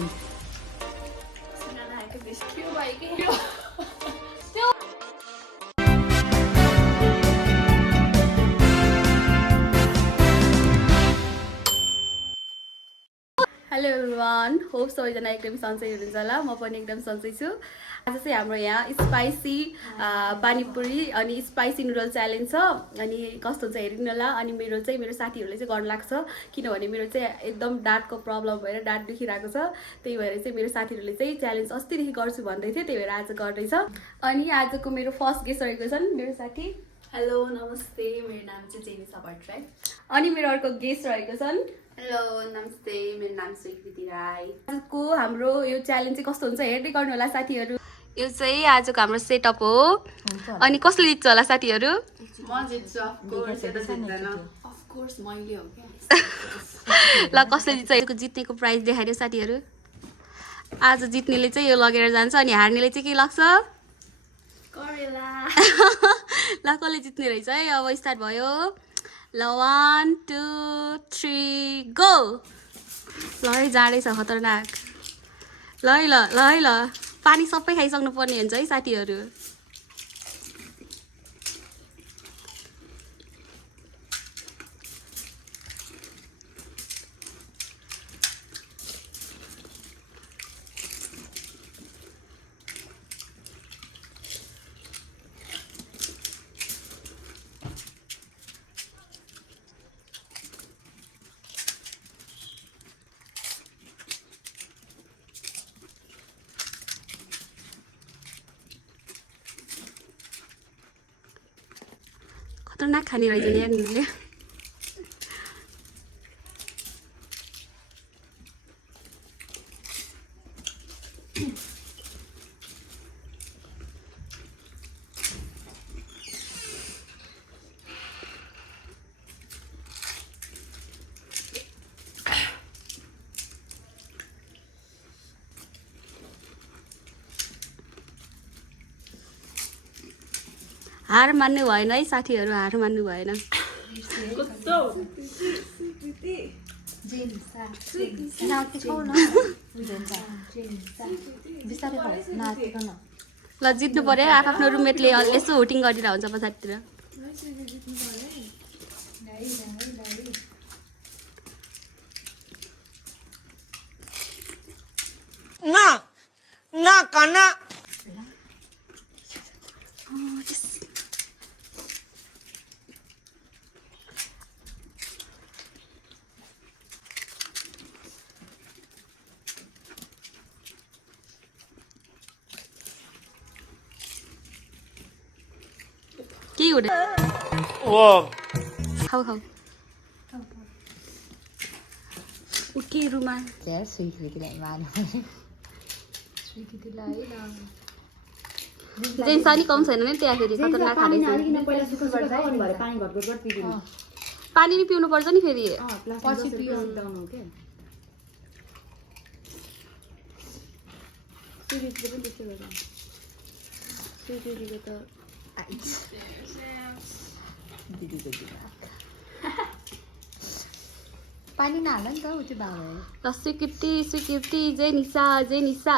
एकछिन hello everyone, hope सबैजना एकदम सन्चै हुनुहुन्छ होला। म पनि एकदम सन्चै छु। आज चाहिँ हाम्रो यहाँ स्पाइसी पानीपुरी अनि स्पाइसी नुडल च्यालेन्ज छ। अनि कस्तो हुन्छ हेरिदिनु होला। अनि मेरो साथीहरूले चाहिँ गर्न लाग्छ, किनभने मेरो चाहिँ एकदम दाँतको प्रब्लम भएर दाँत दुखिरहेको छ। त्यही भएर चाहिँ मेरो साथीहरूले चाहिँ च्यालेन्ज अस्तिदेखि गर्छु भन्दै थियो, त्यही भएर आज गर्दैछ। अनि आजको मेरो फर्स्ट गेस्ट रहेको छन् मेरो साथी। हेलो नमस्ते, मेरो नाम चाहिँ जेनिसा भट्टराई। अनि मेरो अर्को गेस्ट रहेको छन्। हेलो नमस्ते, मेरो नाम स्वीकृति राई। आजको हाम्रो यो च्यालेन्ज चाहिँ कस्तो हुन्छ हेर्दै गर्नु होला साथीहरू। यो चाहिँ आजको हाम्रो सेटअप हो। अनि कसले जित्छ होला साथीहरू? म जित्छु, अफकोर्स मैले हो क्या। ल कसले जित्छ यसको जित्नेको प्राइज देखाइदियो साथीहरू। आज जित्नेले चाहिँ यो लगेर जान्छ अनि हार्नेले चाहिँ के लाग्छ? करेला। ल कसले जित्ने रहेछ है? अब स्टार्ट भयो। ल 1 2 3 गो। ल है जाँदैछ खतरनाक। ल है ल ल है ल पानी सबै खाइसक्नु पर्ने हुन्छ है साथीहरू। खतरनाक खाने रहेछ नि यहाँनिरले। हार मान्नु भएन है साथीहरू, हार मान्नु भएन। ल जित्नु पर्यो है, आफ्नो रुममेटले यसो हुटिङ गरिरहेको हुन्छ पछाडितिर। के हुँदै? खाऊ खाऊ उठ्के रुमा स्वीकृतिलाई मार्नु जेन्स अलिक कम छैन नि त्यहाँ फेरि खतरनाक खाँदैछ। पानी नि पिउनु पर्छ नि फेरि। पानी नहाल नि त उ त्यो बाबु ल स्वीकृति स्वीकृति जय निसा जय निसा।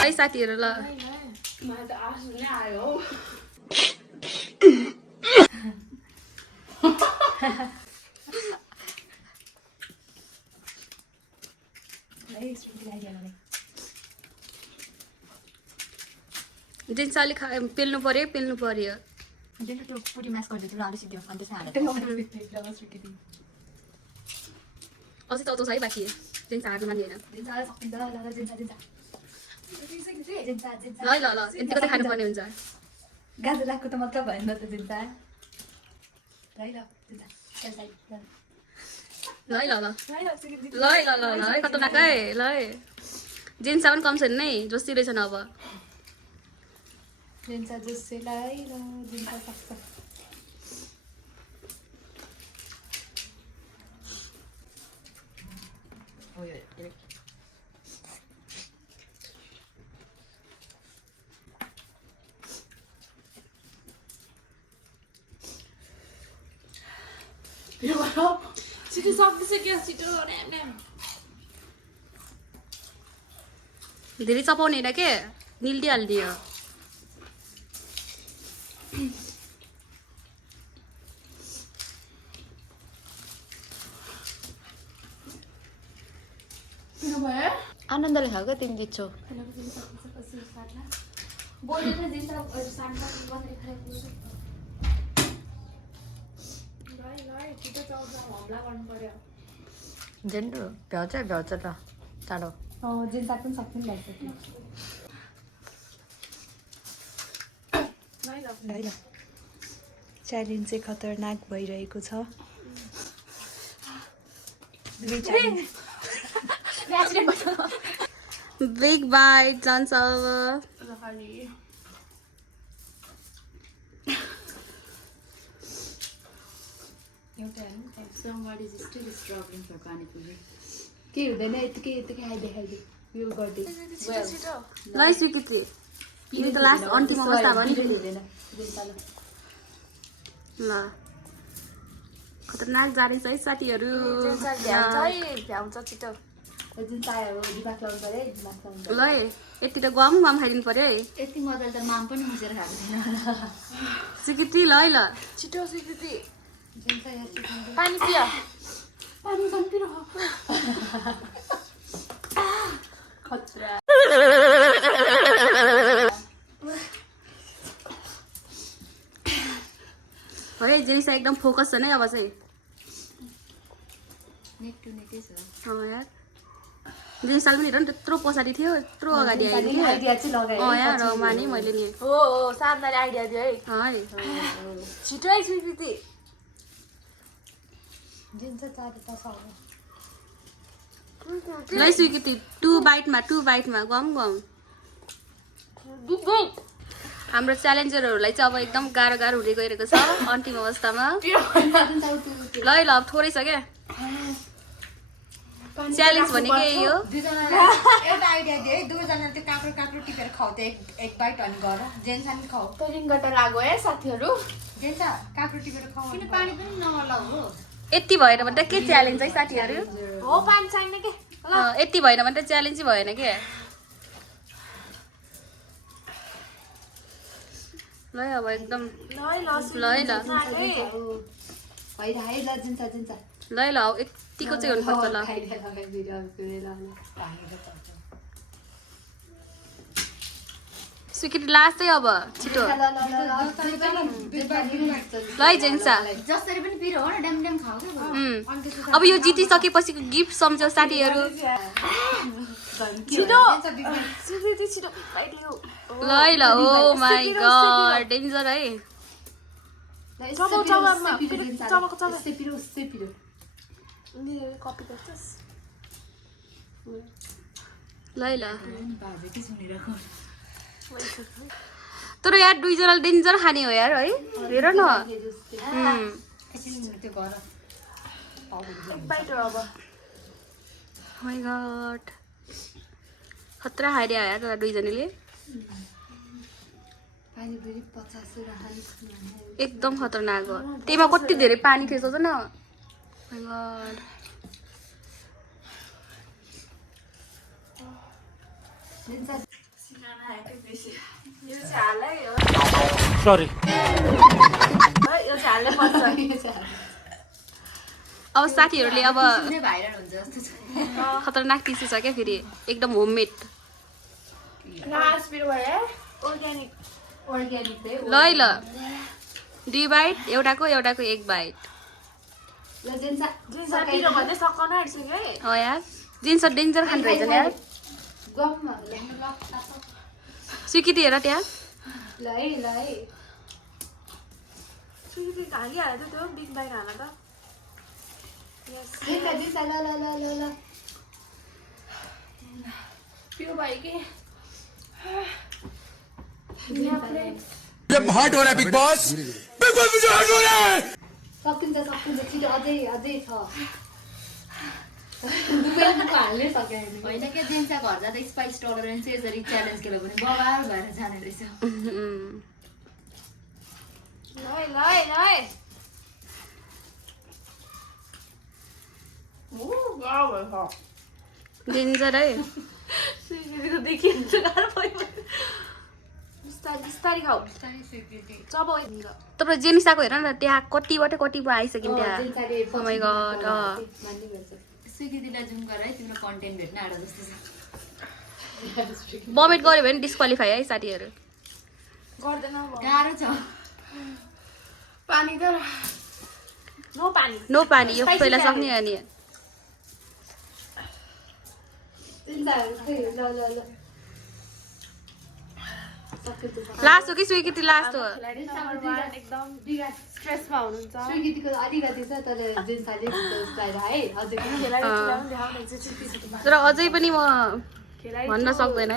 है साथीहरू ल मलाई त आँसु नै आयो हौ। जेन्स अलिक पेल्नु पर्यो पेल्नु पर्यो। त्यो पुरी म्यास गरिदिएको आलु सिद्धि अन्त चाहिँ अझै चौचौ छ है बाँकी। जेन्स हार्नु मान्ने होइन। ल ल ल यतिको चाहिँ खानुपर्ने हुन्छ। गाजर लाग्को त मतलब भएन त जिन्ता है ल ल है ल ल ल है ल ल ल है खतरनाक है ल है। जेन्सा पनि कम छैन नै जोसी रहेछन् अब। जिन्सा जोसेलाई ल जिन्सा सक्छ। छिटो सक्दिसक्यो छिटो ड्याम ड्याम धेरै चपाउने होइन के निल्टिहाल्ने हो आनन्दले खाऊ क्या तिमी दिन्छौ झन्डो भ्याउँछ भ्याउँछ त चाँडो जेन्स पनि सक्नु लाग्छ ल च्यालेन्ज चाहिँ खतरनाक भइरहेको छ बिग बाइट जान्छ Somebody is still struggling for Panipuri. के हुँदैन यतिकै यतिकै खाइदे खाइदे यो गर्दै ल स्वीकृति यो त लास्ट अन्तिम अवस्था भयो नि हुँदैन ल खतरनाक जाँदैछ है साथीहरू भ्याउँछ छिटो जुन चाहे हो दिमाग लाउनु पर्यो है दिमाग लाउनु पर्यो ल है यति त गम गम खाइदिनु पर्यो है यति मजाले त माम पनि मुसेर खाएको थिएन स्वीकृति ल है ल छिटो स्वीकृति जुन चाहिँ यहाँ सिकाउँदै पानी पिया पानी पनि पिरो खतरा है जेनिसा एकदम फोकस छ नै अब चाहिँ नेक टु नेकै छ यार जेनिसाले पनि हेर न त्यत्रो पछाडि थियो यत्रो अगाडि आयो कि आइडिया चाहिँ लगाएँ यार माने मैले नि हो साधनाले आइडिया दियो है है छिटो है स्वीकृति जुन चाहिँ चाहे तस ल स्वीकृति 2 बाइटमा गम गम हाम्रो च्यालेन्जरहरूलाई चाहिँ अब एकदम गाह्रो गाह्रो हुँदै गइरहेको छ अन्तिम अवस्थामा ल है ल अब थोरै छ क्या च्यालेन्ज भनेको यही हो दुईजनाले एउटा आइडिया दियो है दुईजनाले त्यो काँक्रो काँक्रो टिपेर खाऊ त्यो एक बाइट अनि गर जेन्सा पनि खाऊ त रिङ्गटा लाग्यो है साथीहरू जेन्सा काँक्रो टिपेर खाऊ किन पानी पनि नलाऊ हो यति भएन भने त के च्यालेन्ज है साथीहरू हो पानी चाहिने के यति भएन भने त च्यालेन्जै भएन के ल है अब एकदम ल है ल होइन है ल जेन्सा जेन्सा ल है ल यतिको चाहिँ हुनुपर्छ ल खाइदिएर लगाइदिएर ल स्वीकृति लास्ट चाहिँ अब छिटो ल है जेन्सा जसरी पनि पिरो हो न ड्याम ड्याम खाऊ क्या अब यो जितिसकेपछिको गिफ्ट सम्झौ साथीहरू छिटो स्वीकृति छिटो बाइट लिऊ ल है ल ओ माई गड डेन्जर है कपी गर्छस् ल है ल बाजे के सुनिरहेको तर यार दुईजनाले डेन्जर खाने हो यार है हेर न त्यो गर बाइट हो अब माई गड खतरा खाइदियो यार तर दुईजनाले पानी फेरि 50 राख्नु एकदम खतरनाक हो त्यहीमा कति धेरै पानी थियो सोच न माई गड सरी अब साथीहरूले अब भाइरल हुन्छ जस्तो छ खतरनाक टिस्यु छ क्या फेरि एकदम होममेड अर्ग्यानिक ल है ल 2 बाइट एउटाको 1 बाइट ल जेन्सा यार जिन्स डेन्जर खानु रहेछ यार गम ल स्वीकृति हेर त्यहाँ है हालिहाल्यो त्यो बिग बाइट हाल त जेन्सा जेन्सा ल पिरो भयो कि जब हॉट हो रहा है बिग बॉस बिल्कुल मुझे हॉट हो रहा है सकिन्छ छिटो अझै छ हाल्नै सक्यो होइन क्या जेन्सा घर जाँदा स्पाइस टलरेन्स चाहिँ यसरी च्यालेन्ज खेल्यो भने बबाल भएर जाने रहेछ डेन्जर है तपाईँ जेनिसाको हेर न त्यहाँ कतिबाट कतिमा आइसक्यो त्यहाँ Oh my God, स्वीकृतिलाई जुम गर है तिम्रो कन्टेन्ट भेट्न आँट जस्तो छ भमिट गऱ्यो भने डिस्क्वालिफाई है साथीहरू गाह्रो छ नो पानी यो पहिला सक्ने अनि लास्ट हो कि स्वीकृति लास्ट हो स्वीकृतिको अलिकति छ तर जेन्साले है अझै तर अझै पनि म भन्न सक्दैन है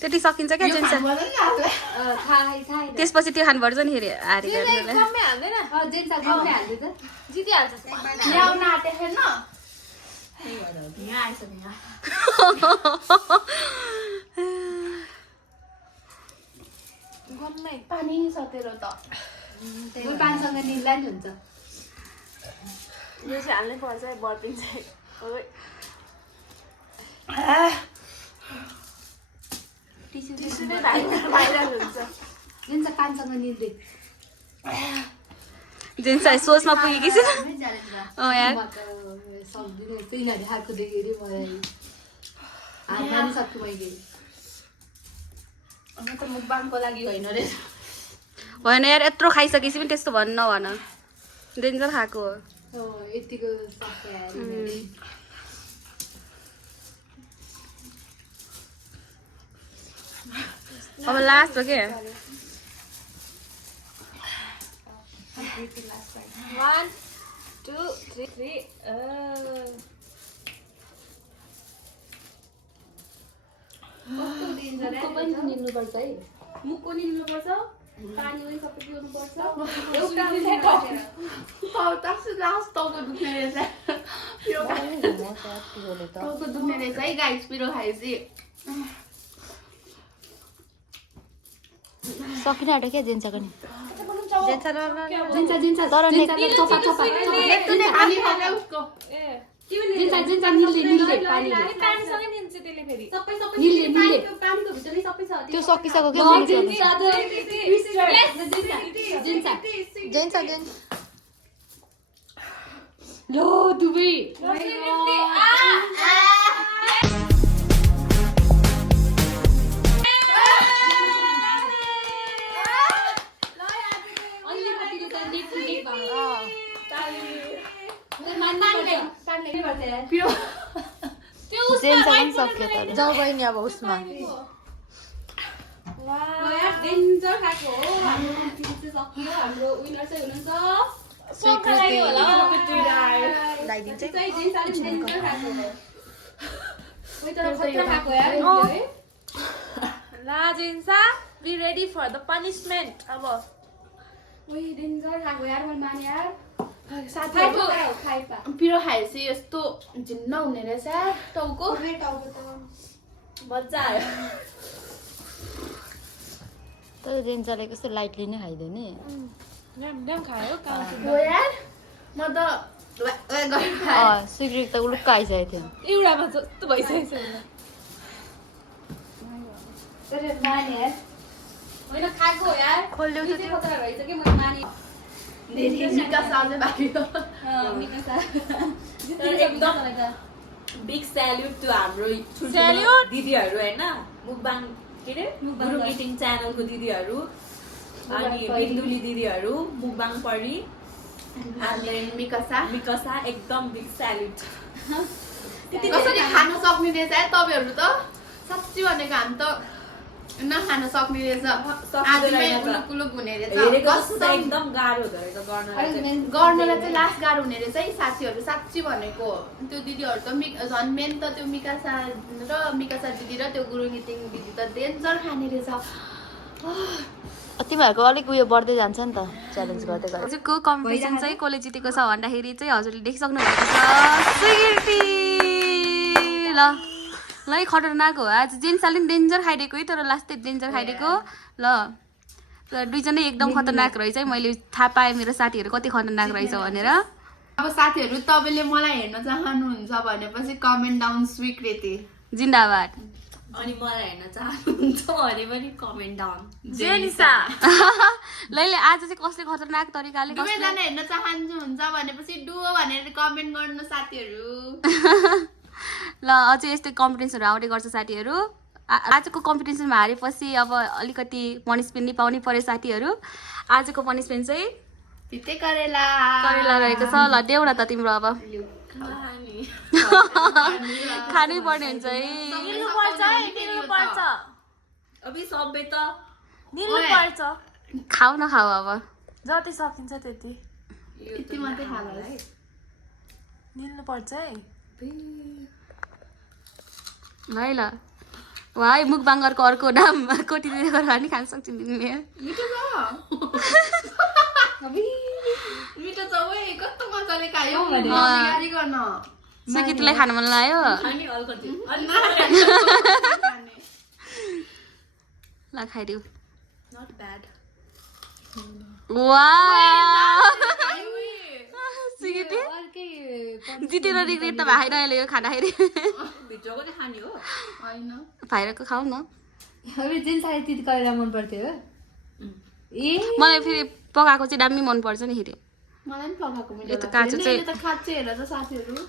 त्यति सकिन्छ क्या जेन्सा त्यसपछि त्यो खानु पर्छ नि फेरि पानीसँग निल्ला नि हुन्छ जेन्सा पानीसँग निल्दै जेन्सा सोचमा पुगे कि यार सक्दिनँ यिनीहरूले हातको देखेर मलाई हात मानिसक्छु मैले त मुखबाङको लागि होइन रे होइन यार यत्रो खाइसकेपछि पनि त्यस्तो भन्न नभन डेन्जर खाएको हो यतिको अब लास्ट हो क्या 1 2 3 मुखको पनि निल्नुपर्छ है मुखको निल्नुपर्छ पानी पनि सबै पिउनुपर्छ टाउको दुख्ने रहेछ है गाइस पिरो खाएपछि सकिन आँट्यो क्या जेन्साको नि त्यो सकिसक्यो क्या जेन्सा लो दुबई जेन्सा पनि सक्यो तर जाऊ बहिनी अब उसमा डेन्जर खाएको हो सक्यो हाम्रो विनर चाहिँ हुनुहुन्छ ला जेन्सा be ready for the punishment अब डेन्जर खाएको यार मैले माने यार पिरो खाएपछि यस्तो झिन्न हुने रहेछ टाउको मजा आयो तर जेन्साले कस्तो लाइटली नै खाइदियो नि खायो यार म त स्वीकृति त उलुक्क आइसकेको थियो एउटामा जस्तो भइसकेको छ होइन खाएको हो यार खोल्यो चाहिँ खतरा रहेछ कि मैले माने एकदम बिग स्याल्युट टु हाम्रो दिदीहरू होइन मुखबाङ के अरे गुरुङ इटिङ च्यानलको दिदीहरू अनि बिन्दुली दिदीहरू मुखबाङ पढी अनि मिकसा एकदम बिग स्याल्युट कसरी खान सक्ने रहेछ तपाईँहरू त साँच्ची भनेको हामी त नखान सक्ने रहेछ आधीमै उलुक हुने रहेछ एकदम गाह्रो हुँदो रहेछ गर्नलाई चाहिँ लास्ट गाह्रो हुने रहेछ है साथीहरू साँच्ची भनेको त्यो दिदीहरू त झन् मेन त त्यो मिकासा दिदी र त्यो गुरुङ इटिङ दिदी त डेन्जर खाने रहेछ तिमीहरूको अलिक उयो बढ्दै जान्छ नि त च्यालेन्ज गर्दै गर्दै हजुरको कम्पिटिसन चाहिँ कसले जितेको छ भन्दाखेरि चाहिँ हजुरले देखिसक्नु भएको छ स्वीकृति ल ल खतरनाक हो आज जेन्साले पनि डेन्जर खाइदिएको है तर लास्टै डेन्जर खाइदिएको ल दुईजनै एकदम खतरनाक रहेछ है मैले थाहा पाएँ मेरो साथीहरू कति खतरनाक रहेछ भनेर अब साथीहरू तपाईँले मलाई हेर्न चाहनुहुन्छ भनेपछि कमेन्ट डाउन स्वीकृति जिन्दाबाद अनि मलाई हेर्न चाहनुहुन्छ भने पनि कमेन्ट डाउन जेनिसा लैले आज चाहिँ कसले खतरनाक तरिकाले दुवैजना हेर्न चाहनुहुन्छ भनेपछि डुओ भनेर कमेन्ट गर्नु साथीहरू ल अझै यस्तै कम्पिटिसनहरू आउँदै गर्छ साथीहरू आजको कम्पिटिसनमा हारेपछि अब अलिकति पनिसमेन्ट नि पाउनै पर्यो साथीहरू आजको पनिसमेन्ट चाहिँ तिते करेला रहेको छ ल देऊ न त तिम्रो अब खानै पर्ने हुन्छ है अभी सबै त खाऊ न खाऊ अब जति सकिन्छ त्यति यति मात्रै खाला है निल्नु पर्छ है है ल है मुखबाङ्गरको अर्को नाम कोटी दिँदै गरेर पनि खान सक्छु नि मिठो छ मिठो छ ओए कस्तो मजाले खायो गाडी गर्न सुकितलाई खान मन लाग्यो अनि अलिकति ल खाइदिउ नट ब्याड सुकिती जितेर रिग्रेट त भाइ अहिले यो खाँदाखेरि भित्रको चाहिँ खाने हो होइन भाइरको खाऊ न जेन्साले त्यति करेला मन पर्थ्यो हो मलाई फेरि पकाएको चाहिँ दामी मन पर्छ नि फेरि मलाई पनि पकाएको यो त काँचो चाहिँ त खाँचै हेर त साथीहरू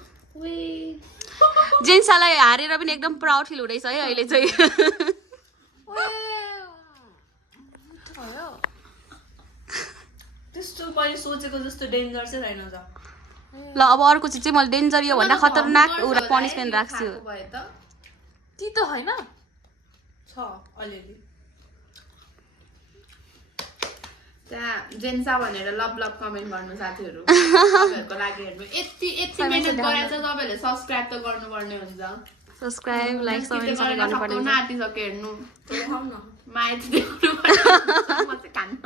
जेन्सालाई हारेर पनि एकदम प्राउड फिल हुँदैछ है अहिले चाहिँ त्यस्तो मैले सोचेको जस्तो डेन्जर चाहिँ रहेन त ल अब अर्को चिज चाहिँ मैले डेन्जर यो भन्दा खतरनाक एउटा पनिसमेन्ट राख्छु तितो होइन छ अलिअलि त्यहाँ जेन्सा भनेर लभ लभ कमेन्ट गर्नु साथीहरू तपाईँहरूको लागि हेर्नु यति मिहिनेत गरेर चाहिँ तपाईँहरूले सब्सक्राइब त गर्नुपर्ने हुन्छ सब्सक्राइब लाइक सबै गर्नुपर्ने हुन्छ आँटिसक्यो हेर्नु खाऊ न माया चाहिँ देखाउनु म चाहिँ खान्न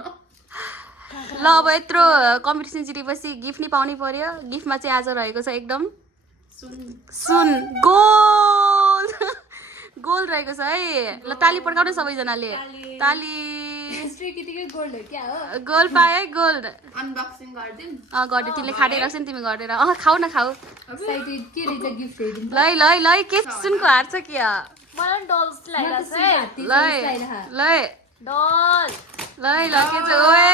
ल अब यत्रो कम्पिटिसन जितेपछि गिफ्ट नि पाउनै पर्यो गिफ्टमा चाहिँ आज रहेको छ एकदम सुन गोल्ड गोल्ड रहेको छ है ल ताली पड्काउनु सबैजनाले ताली गोल्ड हो क्या हो गोल्ड पायो है गोल्ड अनबक्सिङ गरिदिउँ गर्दै तिमीले खाँदै रहेछ नि तिमी गरेर खाऊ न खाऊ एक्साइटेड के रहेछ गिफ्ट हेरिदिनु ल के सुनको हार छ कि मलाई डल्स लगाइरहेको छ है ल डल ल के छ ओए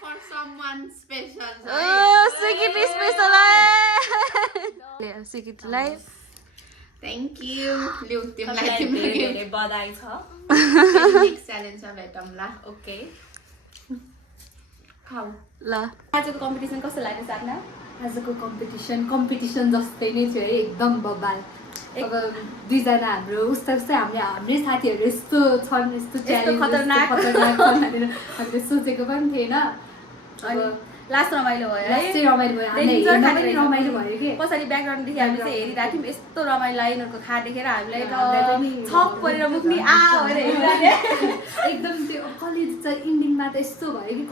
फर समवन स्पेशल ओ सिकिट स्पेशल है सिकिटलाई थ्याङ्क यू लिउ तिमीलाई धेरै तिम्रो धेरै बधाई छ नेक्स्ट च्यालेन्जमा भेटौँला ओके खाऊ ल आजको कम्पिटिसन कस्तो लाग्यो साथमा आजको कम्पिटिसन जस्तै नै थियो है एकदम बबाल अब दुईजना हाम्रो उस्तै हाम्रै साथीहरू यस्तो छन् यस्तो खतरनाक भनेर हामीले सोचेको पनि थिएन अनि लास्ट रमाइलो भयो है रमाइलो भयो रमाइलो भयो कि पछाडि ब्याकग्राउन्डदेखि हामीले चाहिँ हेरिरहेको थियौँ यस्तो रमाइलो लाग्यो यिनीहरूको खा देखेर हामीलाई त छक परेर मुख नि भनेर हेरिरहेको एकदम त्यो कलेज चाहिँ इन्डिङमा त यस्तो भयो कि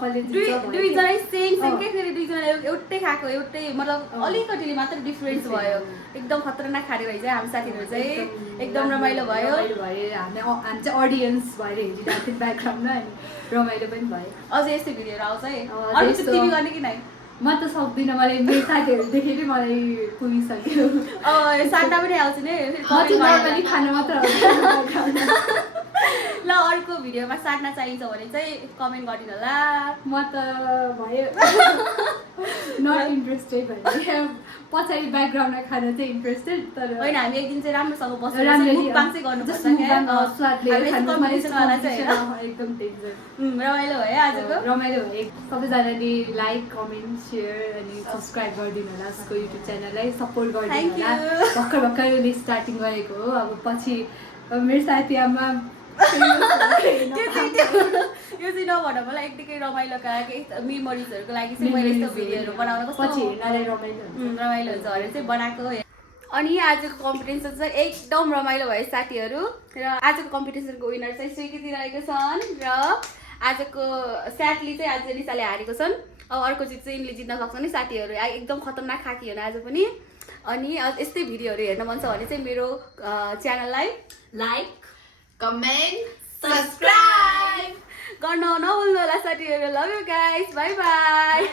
कलेज दुईजना सेम के फेरि दुईजना एउटै खाएको एउटै मतलब अलिकतिले मात्र डिफरेन्स भयो एकदम खतरनाक खाने रहेछ हामी साथीहरू चाहिँ एकदम रमाइलो भयो हामी चाहिँ अडियन्स भएर हेरिरहेको थियौँ ब्याकग्राउन्डमा अनि रमाइलो पनि भयो अझ यस्तै भिडियोहरू आउँछ है अरू चाहिँ टिभी गर्ने कि नै म त सक्दिनँ मलाई मेरो साथीहरू देखेरै मलाई पुगिसक्यो साट्टा पनि आउँछ नि नर्मली खानु मात्र ल अर्को भिडियोमा साट्न चाहिन्छ भने चाहिँ कमेन्ट गरिदिनु होला म त भयो नट इन्ट्रेस्टेड भने पछाडि ब्याकग्राउन्डमा खान चाहिँ इन्ट्रेस्टेड तर होइन हामी एक दिन चाहिँ राम्रोसँग बसेर राम्ररी मुखबाङ चाहिँ गर्नुपर्छ एकदम डेन्जर रमाइलो भयो आजको रमाइलो भयो सबैजनाले लाइक कमेन्ट सेयर अनि सब्सक्राइब गरिदिनु होला उसको युट्युब च्यानललाई सपोर्ट गरिदिनु होला भर्खर उसले स्टार्टिङ गरेको हो अब पछि मेरो साथी आमा यो चाहिँ नभन मलाई एकदिकै रमाइलोका मेमोरिजहरूको लागि चाहिँ मैले यस्तो भिडियोहरू बनाउन पछि हेर्नलाई रमाइलो रमाइलो हुन्छ भनेर चाहिँ बनाएको अनि आजको कम्पिटिसन चाहिँ एकदम रमाइलो भयो साथीहरू र आजको कम्पिटिसनको विनर चाहिँ स्वीकृति रहेको छन् र आजको स्याडली चाहिँ आज निसाले हारेको छन् अब अर्को चिज चाहिँ यिनले जित्न सक्छ नि साथीहरू एकदम खतरनाक खाकी हो आज पनि अनि यस्तै भिडियोहरू हेर्न मन छ भने चाहिँ मेरो च्यानललाई लाइक कमेन्ट सब्सक्राइब गर्न नभुल्नु होला साथीहरू love you guys by by